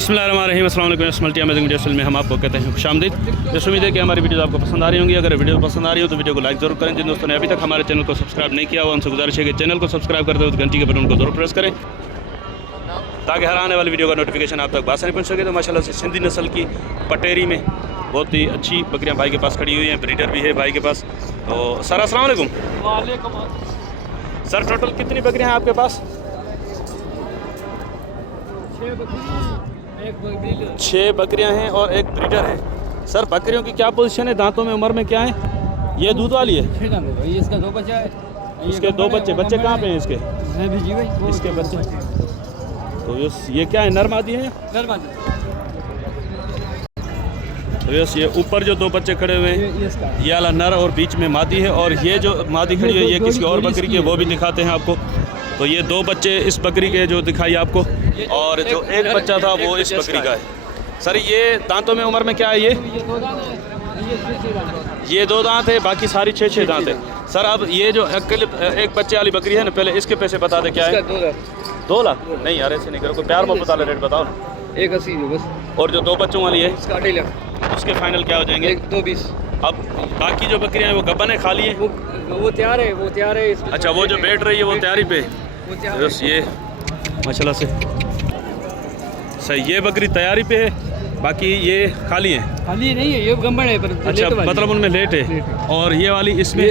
बिस्मिल्लाहिर्रहमानिर्रहीम, अस्सलाम वालेकुम। मल्टी अमेजिंग वीडियो में हम आपको कहते हैं खुशामदीद। जैसे उम्मीद है कि हमारी वीडियो आपको पसंद आ रही होंगी। अगर वीडियो पसंद आ रही हो तो वीडियो को लाइक जरूर करें। जिन दोस्तों ने अभी तक हमारे चैनल को सब्सक्राइब नहीं किया हुआ उनसे गुजारिश है कि चैनल को सब्सक्राइब करते हुए घंटी के बटन को जरूर प्रेस करें ताकि हर आने वाली वीडियो का नोटिफिकेशन आप तक बासानी पहुँच सके। तो माशाल्लाह से सिंधी नस्ल की पटेरी में बहुत ही अच्छी बकरियाँ भाई के पास खड़ी हुई हैं। ब्रीडर भी है भाई के पास। तो सर अस्सलाम वालेकुम। सर टोटल कितनी बकरियाँ हैं आपके पास? 6 बकरियां हैं और एक ब्रीडर है। सर बकरियों की क्या पोजीशन है, दांतों में, उम्र में क्या है? ये दूध वाली है? इसका 2 बच्चा है। इसके 2 बच्चे। बच्चे कहाँ पे हैं इसके? इसके बच्चे तो ये क्या है, नर मादी है? तो ये ऊपर जो 2 बच्चे खड़े हुए हैं ये वाला नर और बीच में मादी है। और ये जो मादी खड़ी है ये किसी और बकरी की है, वो भी दिखाते हैं आपको। तो ये 2 बच्चे इस बकरी के जो दिखाई आपको, और जो एक बच्चा था वो इस बकरी का है। सर ये दांतों में, उम्र में क्या है? ये 2 दांत है, बाकी सारी 6 दांत है। सर अब ये जो एक बच्चे वाली बकरी है ना, पहले इसके पैसे बता दे क्या है? 2 लाख? नहीं यार ऐसे नहीं करो, कोई प्यार मोहब्बत वाला रेट बताओ ना। 180 बस। और जो 2 बच्चों वाली है इसका 2.5 लाख। उसके फाइनल क्या हो जाएंगे? 220। अब बाकी जो बकरियां हैं वो गबन है, खाली है? वो तैयार है। अच्छा, वो जो बैठ रही है वो तैयारी पे? बस ये माशाल्लाह से सही, ये बकरी तैयारी पे है, बाकी ये खाली है? खाली नहीं है, ये गंबड़ है पर। अच्छा मतलब उनमें लेट है। और ये वाली इसमें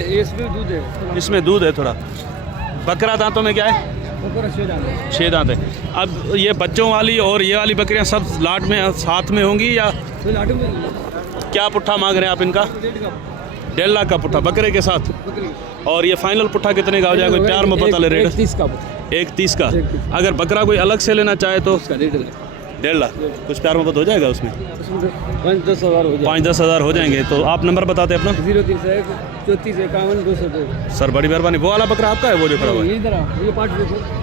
दूध है। इसमें दूध है थोड़ा। बकरा दांतों में क्या है? 6 दांत है। अब ये बच्चों वाली और ये वाली बकरियां सब लाट में साथ में होंगी या क्या? पुट्ठा मांग रहे हैं आप इनका? 1.5 लाख का पुट्ठा बकरे के साथ। और ये फाइनल पुट्ठा कितने का हो जाएगा? प्यार में बता ले रेट। 1.30 का। अगर बकरा कोई अलग से लेना चाहे तो 1.5 लाख। कुछ प्यार मोहब्बत हो जाएगा उसमें? 5-10 हज़ार हो जाएंगे। तो आप नंबर बताते अपना? 031 34 51 202। सर बड़ी मेहरबानी। वो वाला बकरा आपका है, वो जो खड़ा हुआ है?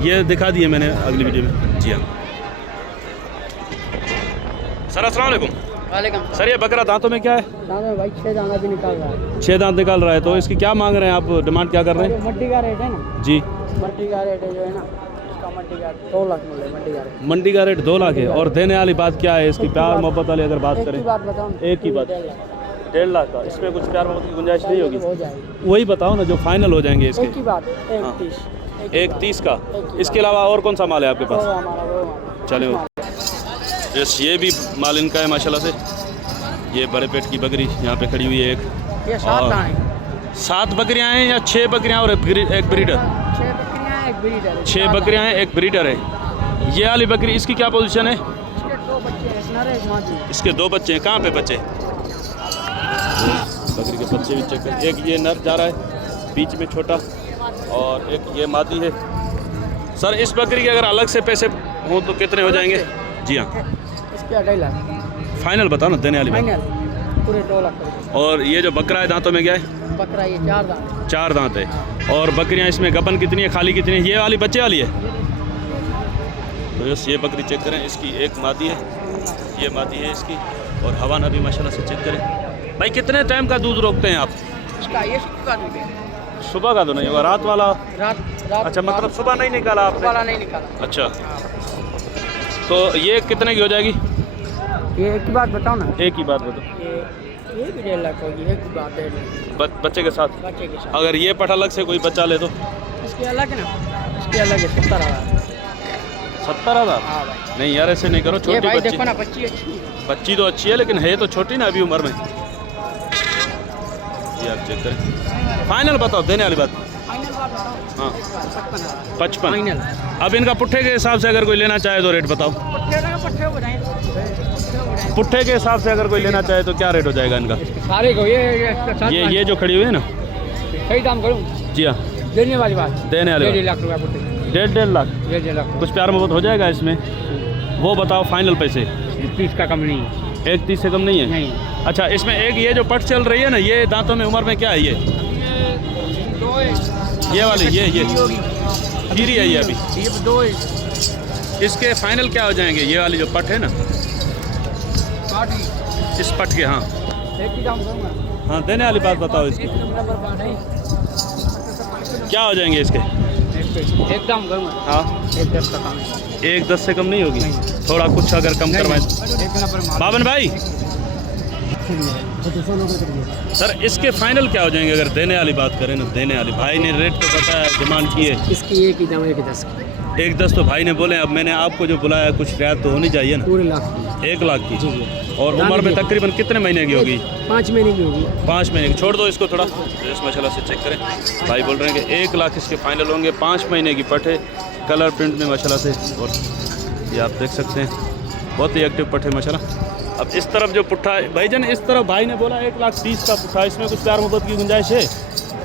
ये दिखा दिए मैंने अगली वीडियो में। जी हाँ सर अस्सलाम वालेकुम। सर ये बकरा दांतों में क्या है? दांतों में भाई 6 दांत भी निकाल रहा है। 6 दांत निकाल रहा है। तो इसकी क्या मांग रहे हैं आप, डिमांड क्या कर रहे हैं? मट्टी का रेट है ना जी, मट्टी का रेट है जो है ना, इसका मट्टी का 2 लाख मिल है। मट्टी का रेट, मंडी का रेट 2 लाख है। और देने वाली बात क्या है इसकी, प्यार मोहब्बत वाली अगर बात करें? बात बताओ। एक ही बात, 1.5 लाख का। इसमें कुछ प्यार मोहब्बत की गुंजाइश नहीं होगी? हो जाएगी। वही बताओ ना जो फाइनल हो जाएंगे इसके। एक ही बात, 1.30 का। इसके अलावा और कौन सा माल है आपके पास? चलो यस, ये भी माल इनका है माशाल्लाह से। ये बड़े पेट की बकरी यहाँ पे खड़ी हुई है एक। ये 7 बकरियाँ हैं या 6 बकरियाँ और एक ब्रीडर? 6 बकरियाँ हैं, एक ब्रीडर है। 6 बकरियाँ हैं, एक ब्रीडर है। ये वाली बकरी इसकी क्या पोजीशन है? इसके 2 बच्चे हैं, नर है, एक मादी। इसके 2 बच्चे हैं। कहाँ पे बच्चे? बकरी के बच्चे भी चेक कर। एक ये नर जा रहा है बीच में छोटा, और एक ये मादी है। सर इस बकरी के अगर अलग से पैसे हों तो कितने हो जाएंगे? जी हाँ इसके 2.5 लाख फाइनल बताओ ना, देने वाली बात। फाइनल पूरे 2 लाख। और ये जो बकरा है दांतों में क्या है? बकरा ये 4 दांत। 4 दांत है। और बकरियां इसमें गबन कितनी है, खाली कितनी है? ये वाली बच्चे वाली है? तो बस ये बकरी चेक करें, इसकी एक मादी है, ये मादी है इसकी। और हवाना भी माशाल्लाह से चेक करें। भाई कितने टाइम का दूध रोकते हैं आप? इसका ये सुबह का दूध है। सुबह का तो नहीं होगा, रात वाला? रात। अच्छा मतलब सुबह नहीं निकाला आपने? वाला नहीं निकाला। अच्छा तो ये कितने की हो जाएगी? ये एक ही बात बताओ ना। एक ही बात बताओ। ये भी 1.5 लाख होगी। एक ही बात है बच्चे के साथ? बच्चे के साथ। अगर ये पट अलग से कोई बच्चा ले तो? इसके अलग है ना, इसके अलग है 70,000। 70,000? हाँ भाई। नहीं यार ऐसे नहीं करो, छोटी भाई बच्ची। देखो ना, बच्ची अच्छी है। बच्ची तो अच्छी है लेकिन है तो छोटी ना अभी उम्र में। ये आप चेक करें। फाइनल बताओ, देने वाली बात। फाइनल बात बताओ। हाँ 55,000 55। अब इनका पुट्ठे के हिसाब से अगर कोई लेना चाहे तो रेट बताओ। पट्ठे हो जाएंगे। पुट्ठे के हिसाब से अगर कोई लेना चाहे तो क्या रेट हो जाएगा इनका? सारे को ये जो खड़ी हुई है ना? सही दाम करूँ? जी हाँ देने वाली बात। देने वाली 1.5 लाख रुपया पुट्ठे। 1.5 लाख? 1.5 लाख। कुछ प्यार मोहब्बत हो जाएगा इसमें? वो बताओ फाइनल पैसे। 30 का कम नहीं है। 1.30 से कम नहीं है? नहीं। अच्छा इसमें एक ये जो पट चल रही है ना, ये दांतों में उम्र में क्या है? ये वाली ये खीरी है ये अभी? ये 2 है। इसके फाइनल क्या हो जाएंगे? ये वाली जो पट है ना, इस पट के? हाँ एक ही दाम दूंगा। हाँ देने वाली बात बताओ इसकी। क्या हो जाएंगे इसके? एक दाम करूँगा। हाँ 1.10 का काम है। 1.10 से कम नहीं होगी? थोड़ा कुछ अगर कम करवाएं। बावन भाई सर इसके फाइनल क्या हो जाएंगे अगर देने वाली बात करें ना? देने वाली भाई ने रेट तो बताया, डिमांड की है इसकी एक ही दाम 1.10 की। 1.10 तो भाई ने बोले। अब मैंने आपको जो बुलाया कुछ रियायत तो होनी चाहिए ना? पूरे लाख की। 1 लाख की। जी जी। और उम्र में तकरीबन कितने महीने की होगी? 5 महीने की होगी। 5 महीने की। छोड़ दो इसको थोड़ा, तो इस माशाल्लाह से चेक करें। भाई बोल रहे हैं कि 1 लाख इसके फाइनल होंगे। 5 महीने की पट है, कलर प्रिंट में माशाल्लाह से। और ये आप देख सकते हैं बहुत ही एक्टिव पट है माशाल्लाह। अब इस तरफ जो पुट्ठा है भाईजान, इस तरफ भाई ने बोला 1,30,000 का पुट्ठा, इसमें कुछ प्यार मोहब्बत की गुंजाइश है?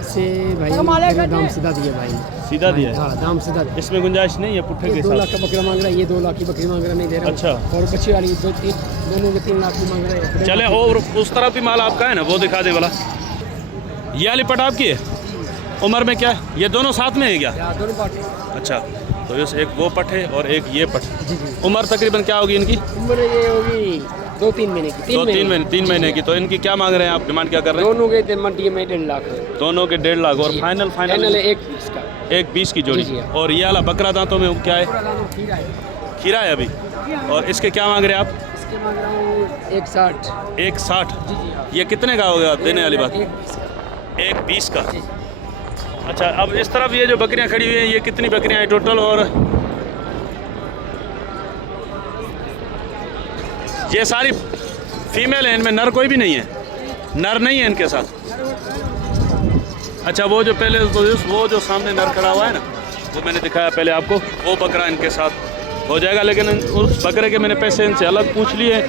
से भाई दाम सीधा दिया भाई ने। सीधा दिया है? हाँ दाम सीधा दिया। इसमें गुंजाइश नहीं है पुट्ठे के 2 लाख साथ? का बकरा मांग रहा है, ये 2 लाख की बकरी मांग रहा है, नहीं दे रहा हूँ। अच्छा। और बच्चे वाली दोनों के 3 लाख की मांग रहा है। चले और उस तरफ भी माल आपका है ना, वो दिखा दे वाला। ये वाली पट आपकी है? उम्र में क्या है? ये दोनों साथ में है क्या? दोनों पार्टी। अच्छा, तो इस एक वो पट है और एक ये पट। जी जी। उम्र तकरीबन क्या होगी इनकी? उम्र ये होगी 2-3 महीने की। 3 महीने की। तो इनकी क्या मांग रहे हैं आप? डिमांड क्या कर रहे हैं? दोनों के मंडी में 1.5 लाख है। दोनों के 1.5 लाख। और फाइनल फाइनल 1.20 का। 1.20 की जोड़ी। जी, जी। और ये वाला बकरा दांतों में क्या है? खीरा है अभी। और इसके क्या मांग रहे हैं आप? इसके मांग रहा हूँ 1.60। 1.60? जी जी हाँ। ये कितने का होगा देने वाली बात? 1.20 का। 1.20 का। अच्छा, अब इस तरफ ये जो बकरियां खड़ी हुई हैं, ये कितनी बकरियां हैं टोटल? और ये सारी फीमेल है, इनमें नर कोई भी नहीं है? नर नहीं है इनके साथ? अच्छा, वो जो पहले वो जो सामने नर खड़ा हुआ है ना, वो मैंने दिखाया पहले आपको, वो बकरा इनके साथ हो जाएगा। लेकिन उस बकरे के मैंने पैसे इनसे अलग पूछ लिए,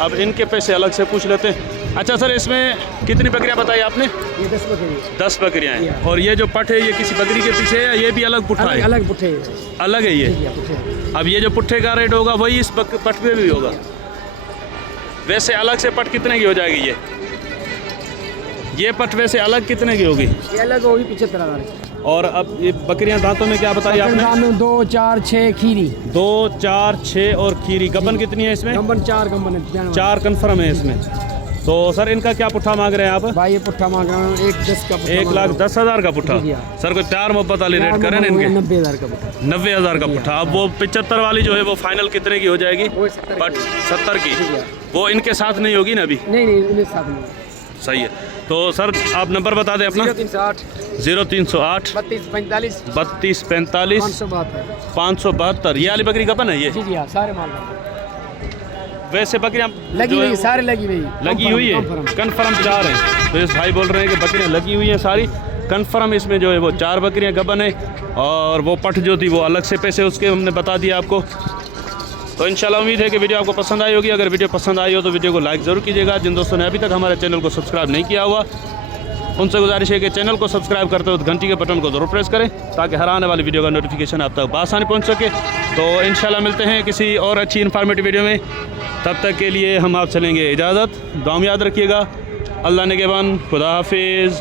अब इनके पैसे अलग से पूछ लेते हैं। अच्छा सर, इसमें कितनी बकरियां बताई आपने? ये 10 बकरी। 10 बकरियां हैं। और ये जो पट है ये किसी बकरी के पीछे है या ये भी अलग पुट्ठा है? अलग पुट्ठे। अलग है ये। अब ये जो पुट्ठे का रेट होगा वही इस पट पे भी होगा? वैसे अलग से पट कितने की हो जाएगी ये पट वैसे अलग कितने की होगी? ये अलग होगी 75,000 की। और अब ये बकरियां दांतों में क्या बताई आपने? 2, 4, 6 खीरी। 2, 4, 6 और खीरी। गबन कितनी है इसमें? गबन 4 गबन है। 4 कन्फर्म है इसमें। तो सर इनका क्या पुट्ठा मांग रहे हैं आप? भाई ये पुट्ठा मांग रहा हूँ 1.10 का। 1,10,000 का पुट्ठा। सर कोई प्यार मोहब्बत वाली रेट करें ना इनके? 90,000 का पुट्ठा। 90,000 का पुट्ठा। अब वो 75 वाली जो है वो फाइनल कितने की हो जाएगी? पट 70 की। वो इनके साथ नहीं होगी ना अभी? नहीं इनके साथ नहीं। सही है। तो सर आप नंबर बता दें अपना। 0308 3245 3245 572। ये वाली बकरी कपन है ये? जी जी हाँ, सारे माल वैसे बकरियां लगी हुई, सारे लगी हुई है कन्फर्म 4 हैं। तो इस भाई बोल रहे हैं कि बकरियां लगी हुई हैं सारी कन्फर्म। इसमें जो है वो 4 बकरियां गबन है और वो पट जो थी वो अलग से पैसे उसके हमने बता दिया आपको। तो इंशाल्लाह उम्मीद है कि वीडियो आपको पसंद आई होगी। अगर वीडियो पसंद आई हो तो वीडियो को लाइक ज़रूर कीजिएगा। जिन दोस्तों ने अभी तक हमारे चैनल को सब्सक्राइब नहीं किया हुआ उनसे गुजारिश है कि चैनल को सब्सक्राइब करते वक्त घंटी के बटन को ज़रूर प्रेस करें ताकि हर आने वाली वीडियो का नोटिफिकेशन आप तक बआसानी पहुंच सके। तो इंशाल्लाह मिलते हैं किसी और अच्छी इन्फॉर्मेटिव वीडियो में। तब तक के लिए हम आप चलेंगे इजाज़त। दुआ में याद रखिएगा। अल्लाह निगहबान। खुदा हाफिज़।